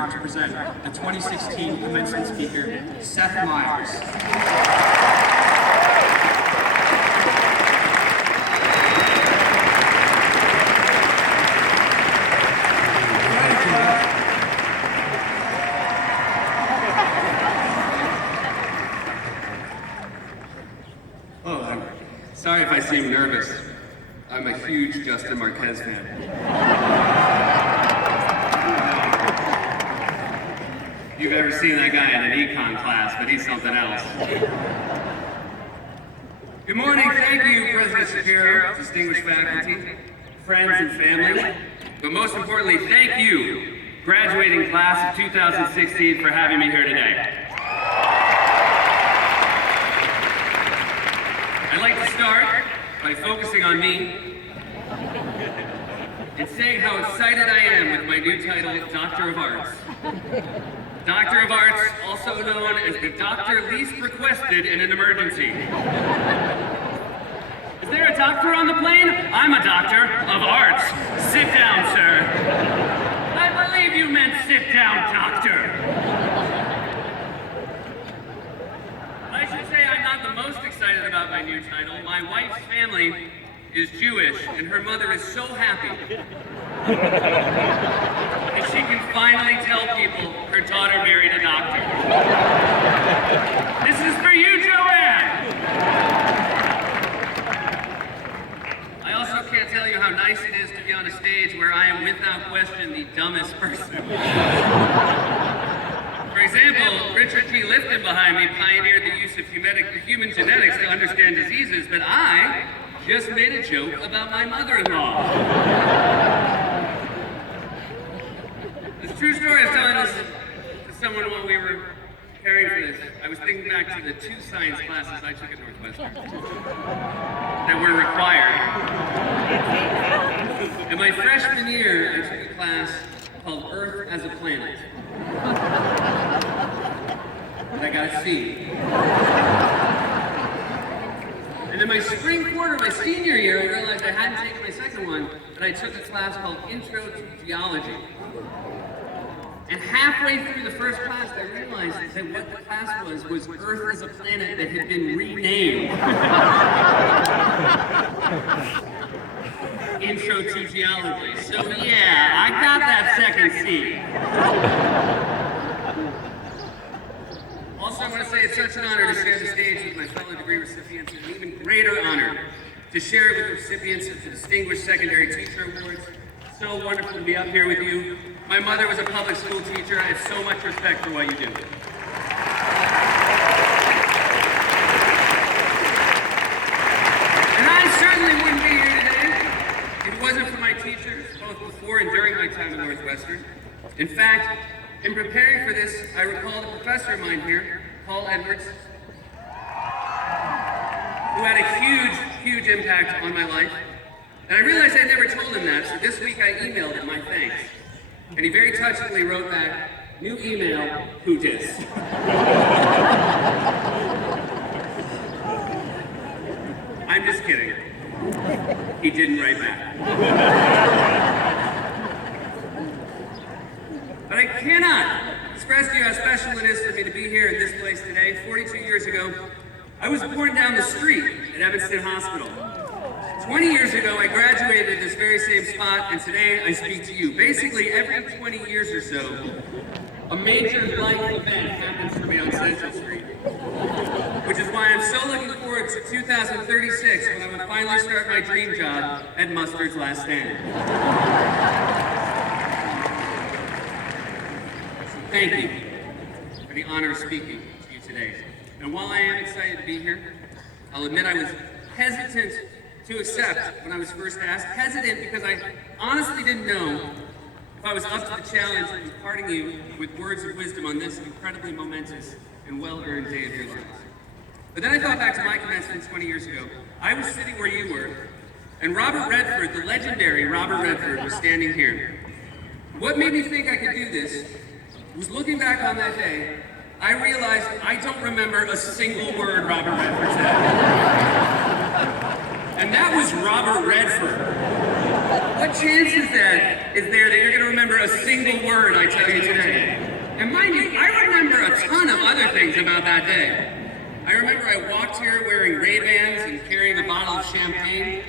honored to present the 2016 Commencement speaker, Seth Meyers. Oh, I'm sorry if I seem nervous. I'm a huge Justin Marquez fan. If you've ever seen that guy in an econ class, but he's something else. Good morning, thank you, President Shapiro, distinguished faculty, friends and family, but most importantly, thank you, graduating class of 2016, for having me here today. I'd like to start by focusing on me and saying how excited I am with my new title, Doctor of Arts. Doctor of Arts, also known as the doctor least requested in an emergency. Is there a doctor on the plane? I'm a doctor of arts. Sit down, sir. I believe you meant sit down, doctor. I should say I'm not the most excited about my new title. My wife's family is Jewish, and her mother is so happy that she can finally tell people her daughter married a doctor. This is for you, Joanne! I also can't tell you how nice it is to be on a stage where I am without question the dumbest person. For example, Richard T. Lifton behind me pioneered the use of human genetics to understand diseases, but I just made a joke about my mother-in-law. It's a true story. I was telling this to someone while we were preparing for this. I was thinking back to the 2 science classes I took at Northwestern that were required. In my freshman year, I took a class called Earth as a Planet. And I got a C. And in my spring quarter, my senior year, I realized I hadn't taken my second one, but I took a class called Intro to Geology. And halfway through the first class, I realized that what the class was Earth as a planet that had been renamed. Intro to Geology. So yeah, I got that second C. Also, I want to say it's such an honor to share the stage with my fellow degree recipients, and an even greater honor to share it with the recipients of the Distinguished Secondary Teacher Awards. So wonderful to be up here with you. My mother was a public school teacher. I have so much respect for what you do. And I certainly wouldn't be here today if it wasn't for my teachers, both before and during my time at Northwestern. In fact, in preparing for this, I recalled a professor of mine here, Paul Edwards, who had a huge impact on my life. And I realized I never told him that, so this week I emailed him my thanks. And he very touchingly wrote back, "New email, who dis?" I'm just kidding. He didn't write back. But I cannot express to you how special it is for me to be here in this place today. 42 years ago, I was born down the street at Evanston Hospital. 20 years ago, I graduated at this very same spot, and today I speak to you. Basically, every 20 years or so, a major life event happens for me on Central Street. Which is why I'm so looking forward to 2036, when I will finally start my dream job at Mustard's Last Stand. Thank you for the honor of speaking to you today. And while I am excited to be here, I'll admit I was hesitant to accept when I was first asked. Hesitant because I honestly didn't know if I was up to the challenge of imparting you with words of wisdom on this incredibly momentous and well-earned day of your lives. But then I thought back to my commencement 20 years ago. I was sitting where you were, and Robert Redford, the legendary Robert Redford, was standing here. What made me think I could do this was looking back on that day, I realized I don't remember a single word Robert Redford said. And that was Robert Redford. What chance is there that you're going to remember a single word I tell you today? of other things about that day. I remember I walked here wearing Ray-Bans and carrying a bottle of champagne.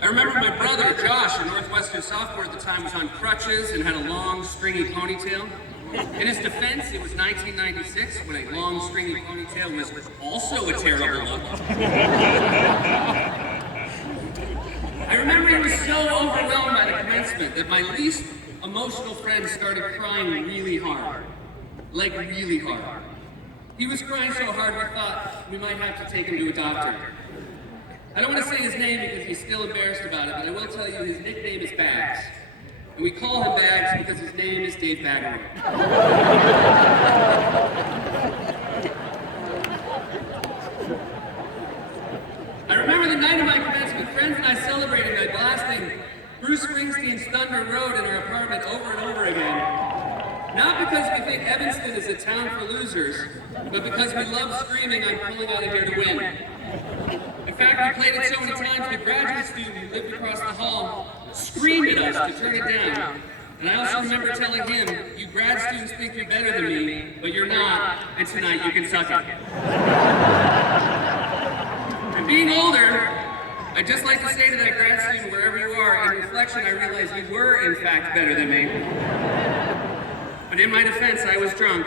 I remember my brother, Josh, a Northwestern sophomore at the time, was on crutches and had a long, stringy ponytail. In his defense, it was 1996 when a long, stringy ponytail was also a terrible look. I remember he was so overwhelmed by the commencement that my least emotional friend started crying really hard. Like really hard. He was crying so hard we thought we might have to take him to a doctor. I don't want to say his name because he's still embarrassed about it, but I will tell you his nickname is Bags. And we call him Bags because his name is Dave Baggery. I remember the night of my commencement, friends and I celebrated by blasting Bruce Springsteen's Thunder Road in our apartment over and over again. Not because we think Evanston is a town for losers, but because we love screaming, "I'm pulling out of here to win." In fact, we played it so many times, the graduate student who lived across the hall screamed at us to turn it down. And I also remember telling him, "You grad students think you're better than me, but you're not, and tonight you can suck it." And being older, I'd just like to say to that grad student, wherever you are, in reflection, I realized you were, in fact, better than me. But in my defense, I was drunk.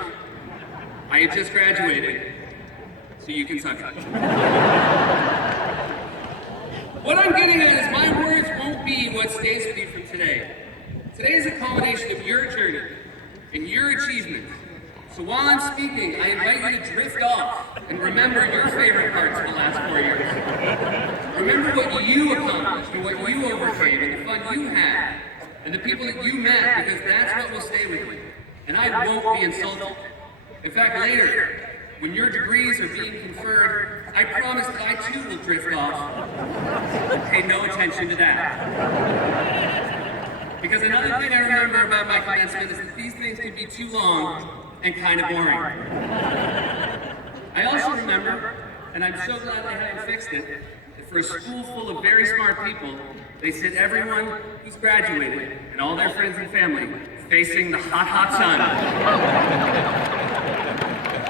I had just graduated, so you can suck it. What I'm getting at is my words won't be what stays with you from today. Today is a culmination of your journey and your achievements. So while I'm speaking, I invite you to drift off and remember your favorite parts of the last 4 years. Remember what you accomplished and what you overcame and the fun you had and the people that you met, because that's what will stay with you. And I won't be insulted. In fact, later, when your degrees are being conferred, I promise that I too will drift off and pay no attention to that. Because another thing I remember about my commencement is that these things can be too long and kind of boring. I also remember, and I'm so glad they haven't fixed it, that for a school full of very smart people, they sit everyone who's graduated and all their friends and family facing the hot, hot sun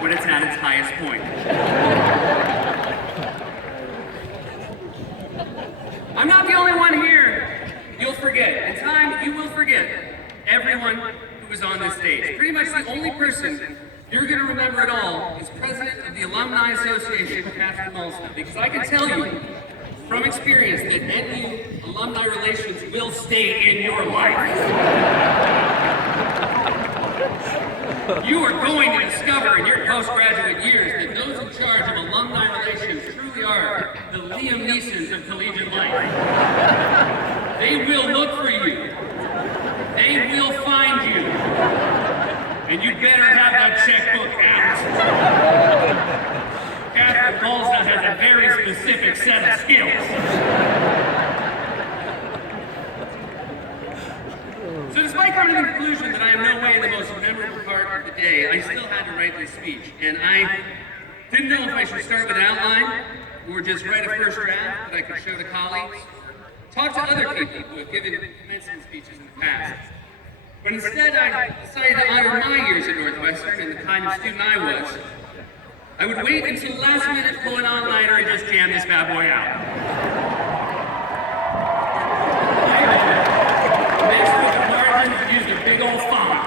when it's at its highest point. I'm not the only one here. You'll forget. In time, you will forget everyone who was on this stage. Pretty much the only person you're going to remember at all is President of the Alumni Association, Catherine Malston, because I can tell you from experience that NU alumni relations will stay in your life. You are going to discover in your postgraduate years that those in charge of alumni relations truly are the Liam Neesons of collegiate life. They will look for you. They will find you. And you better have that checkbook out. Catherine Malston has a very specific set of skills. So despite coming to the conclusion that I am no way the most memorable part of the day, I still had to write this speech. And I didn't know if I should start with an outline or just write a first draft that I could show to colleagues, talk to other people who have given commencement speeches in the past. But instead, I decided to honor my years at Northwestern and the kind of student I was. I would wait until the last minute, pull an all-nighter, and just jam this bad boy out. Next with the margins, used a big old font.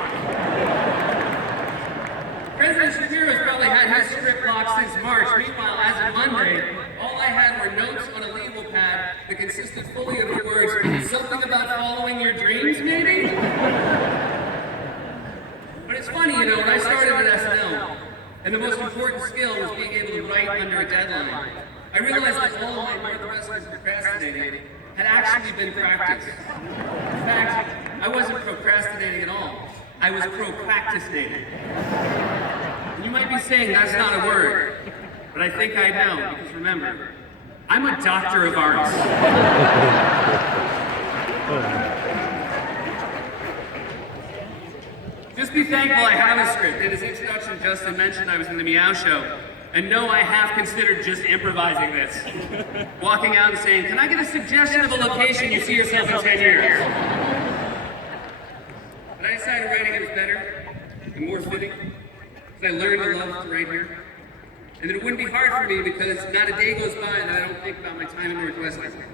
President Shapiro has probably had his script locked since March. Meanwhile, as of Monday, all I had were notes on a legal pad that consisted fully of the words, "Something about following your dreams, maybe?" But it's funny, you know, when I started at SNL, and the most important skill was being able to write under a deadline, I realized that all of my Northwestern procrastinating had actually been practiced. In fact, I wasn't procrastinating at all. I was procrastinating. And you might be saying that's not a word, but I think I know, because remember, I'm a doctor of arts. Just be thankful I have a script. In his introduction, Justin mentioned I was in the Meow Show. And no, I have considered just improvising this. Walking out and saying, "Can I get a suggestion of a location you see yourself in 10 years? But I decided writing it was better and more fitting. that I learned to love right here, and that it wouldn't be hard for me because not a day goes by that I don't think about my time at Northwestern.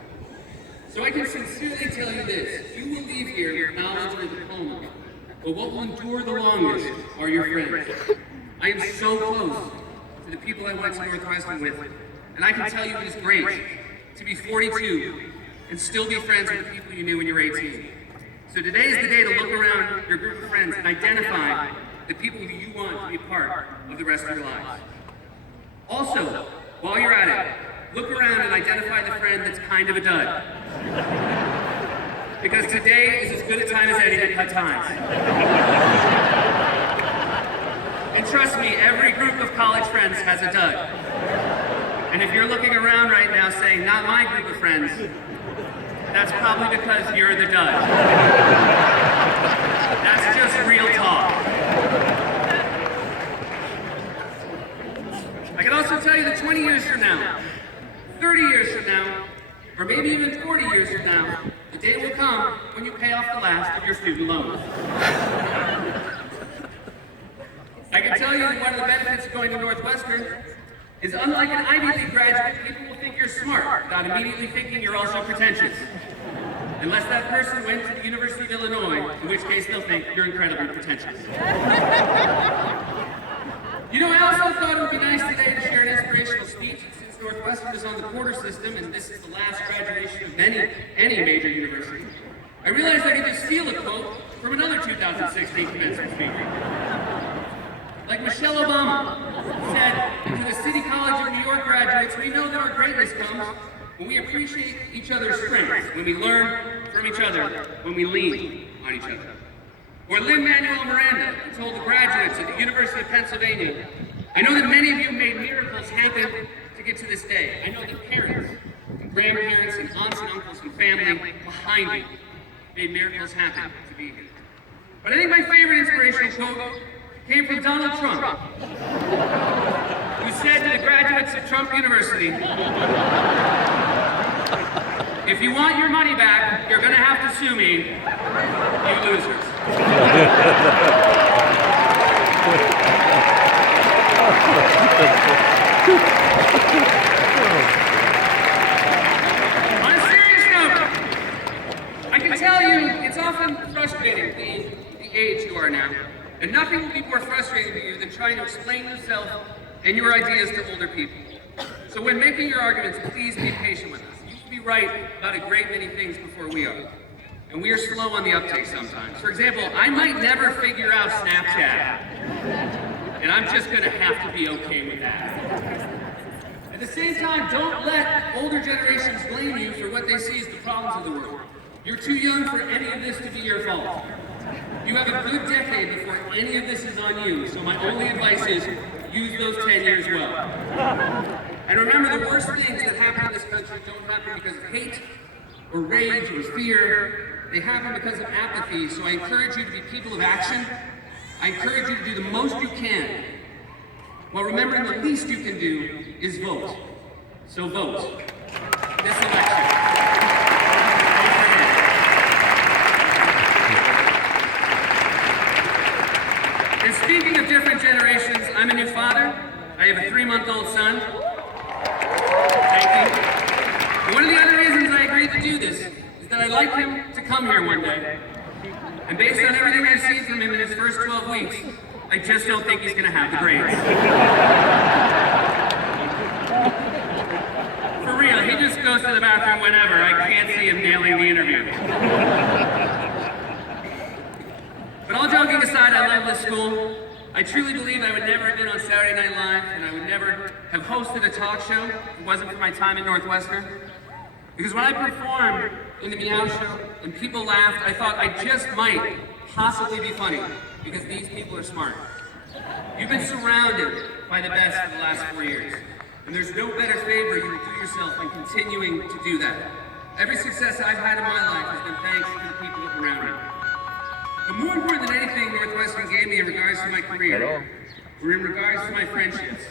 So I can sincerely tell you this: you will leave here with knowledge and a diploma, but what will endure the longest are your friends. I am so close to the people I went to Northwestern with, and I can tell you it is great to be 42 and still be friends with the people you knew when you were 18. So today is the day to look around your group of friends and identify the people who you want to be part of the rest of your lives. Also, while you're at it, look around and identify the friend that's kind of a dud. Because today is as good a time as any to cut ties. And trust me, every group of college friends has a dud. And if you're looking around right now saying, not my group of friends, that's probably because you're the dud. That's just real talk. I can also tell you that 20 years from now, 30 years from now, or maybe even 40 years from now, the day will come when you pay off the last of your student loans. I can tell you that one of the benefits of going to Northwestern is, unlike an Ivy League graduate, people will think you're smart without immediately thinking you're also pretentious. Unless that person went to the University of Illinois, in which case they'll think you're incredibly pretentious. You know, I also thought it would be nice today to share an inspirational speech. Since Northwestern is on the quarter system, and this is the last graduation of any major university, I realized I could just steal a quote from another 2016 commencement speaker. Like Michelle Obama said to the City College of New York graduates, we know that our greatness comes when we appreciate each other's strengths, when we learn from each other, when we lean on each other. Or Lin-Manuel Miranda, who told the graduates at the University of Pennsylvania, I know that many of you made miracles happen to get to this day. I know that parents and grandparents and aunts and uncles and family behind you made miracles happen to be here. But I think my favorite inspirational quote came from Donald Trump, who said to the graduates of Trump University, if you want your money back, you're going to have to sue me, you losers. On a serious note, I can tell you it's often frustrating being the age you are now. And nothing will be more frustrating to you than trying to explain yourself and your ideas to older people. So when making your arguments, please be patient with us. You will be right about a great many things before we are. And we are slow on the uptake sometimes. For example, I might never figure out Snapchat. And I'm just gonna have to be okay with that. At the same time, don't let older generations blame you for what they see as the problems of the world. You're too young for any of this to be your fault. You have a good decade before any of this is on you, so my only advice is use those 10 years well. And remember, the worst things that happen in this country don't happen because of hate, or rage, or fear. They happen because of apathy, so I encourage you to be people of action. I encourage you to do the most you can, while remembering the least you can do is vote. So vote. This election. And speaking of different generations, I'm a new father. I have a 3-month-old son. Thank you. And one of the other reasons I agreed to do this is that I'd like him to come here one day. And based on everything I've seen from him in his first 12 weeks, I just don't think he's going to have the grades. For real, he just goes to the bathroom whenever. I can't see him nailing the interview. But all joking aside, I love this school. I truly believe I would never have been on Saturday Night Live, and I would never have hosted a talk show if it wasn't for my time at Northwestern. Because when I performed in the Meow Show and people laughed, I thought I just might possibly be funny, because these people are smart. You've been surrounded by the best for the last 4 years, and there's no better favor you can do yourself than continuing to do that. Every success I've had in my life has been thanks to the people around me. But more important than anything Northwestern gave me in regards to my career, or in regards to my friendships,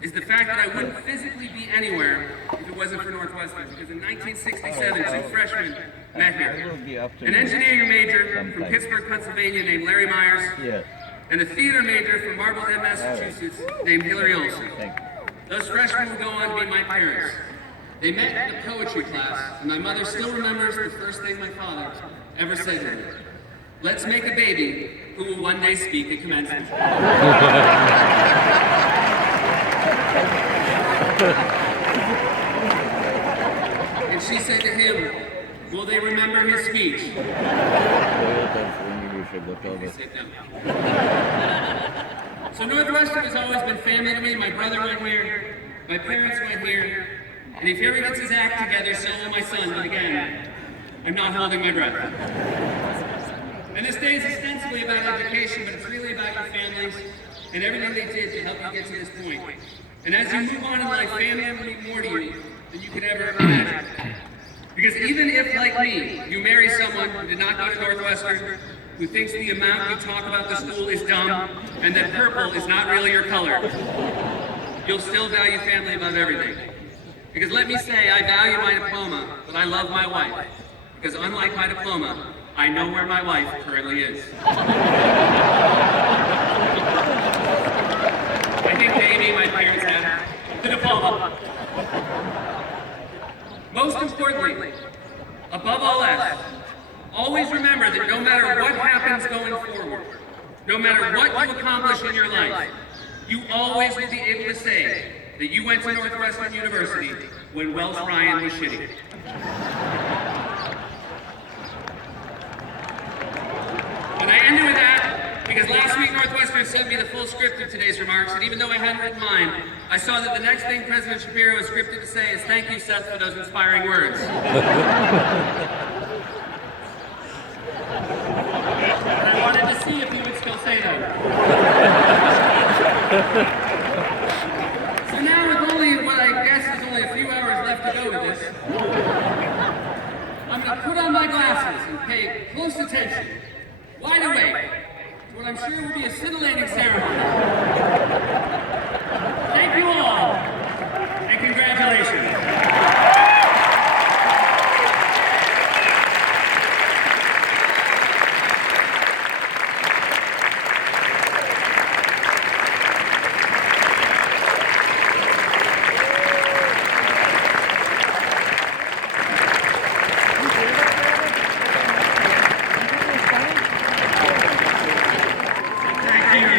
is the fact that I wouldn't physically be anywhere if it wasn't for Northwestern. Because in 1967, 2 freshmen met here. An engineering major from Pittsburgh, Pennsylvania named Larry Myers, and a theater major from Marblehead, Massachusetts, named Hillary Olson. Those freshmen would go on to be my parents. They met in the poetry class, and my mother still remembers the first thing my father ever said to me. Let's make a baby who will one day speak at commencement. And she said to him, will they remember his speech? He said no. So Northwestern has always been family to me. My brother went here, my parents went here, and if he ever gets his act together, so will my son. But again, I'm not holding my breath. And this day is ostensibly about education, but it's really about your families and everything they did to help you get to this point. And as you move on in life, family will mean more to you than you could ever imagine. Because even if, like me, you marry someone who did not go to Northwestern, who thinks the amount you talk about the school is dumb, and that purple is not really your color, you'll still value family above everything. Because let me say, I value my diploma, but I love my wife. Because unlike my diploma, I know where my wife currently is. I think maybe my parents had the diploma. Most importantly, above all else, always remember that no matter what happens going forward, no matter what you accomplish in your life, you always will be able to say that you went to Northwestern University when Wells Ryan was shitty. And I ended with that because last week Northwestern sent me the full script of today's remarks, and even though I hadn't written mine, I saw that the next thing President Shapiro is scripted to say is thank you, Seth, for those inspiring words. And I wanted to see if he would still say them. So now with only what I guess is only a few hours left to go with this, I'm going to put on my glasses and pay close attention, wide awake, to what I'm sure will be a scintillating ceremony. Thank you all, and congratulations.